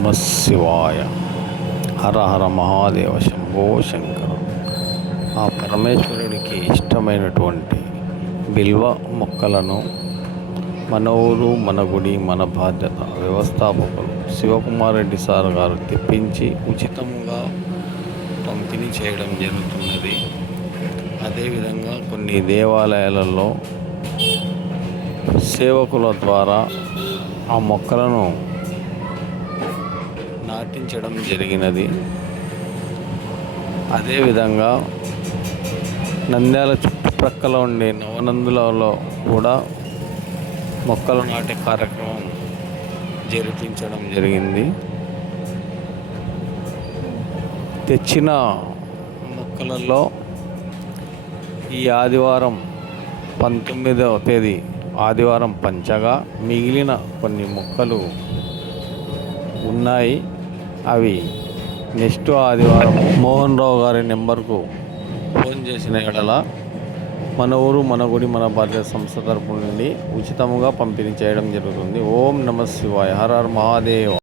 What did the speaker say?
నమ శివాయ. హర హర మహాదేవ శంభో శంకర. ఆ పరమేశ్వరుడికి ఇష్టమైనటువంటి బిల్వ మొక్కలను మన ఊరు మన గుడి మన బాధ్యత వ్యవస్థాపకులు శివకుమార్ రెడ్డి సార్ గారు తెప్పించి ఉచితంగా పంపిణీ చేయడం జరుగుతున్నది. అదేవిధంగా కొన్ని దేవాలయాలలో సేవకుల ద్వారా ఆ మొక్కలను నాటించడం జరిగినది. అదేవిధంగా నంద్యాల చుట్టుప్రక్కల ఉండే నవనందులలో కూడా మొక్కలు నాటే కార్యక్రమం జరిపించడం జరిగింది. తెచ్చిన మొక్కలలో ఈ ఆదివారం 19వ తేదీ ఆదివారం పంచగా మిగిలిన కొన్ని మొక్కలు ఉన్నాయి. అవి నెక్స్ట్ ఆదివారం మోహన్ రావు గారి నెంబర్కు ఫోన్ చేసిన ఎడల మన ఊరు మన గుడి మన బాధ్యత సంస్థ తరపు నుండి ఉచితంగా పంపిణీ చేయడం జరుగుతుంది. ఓం నమ శివాయ. హర హర మహాదేవ.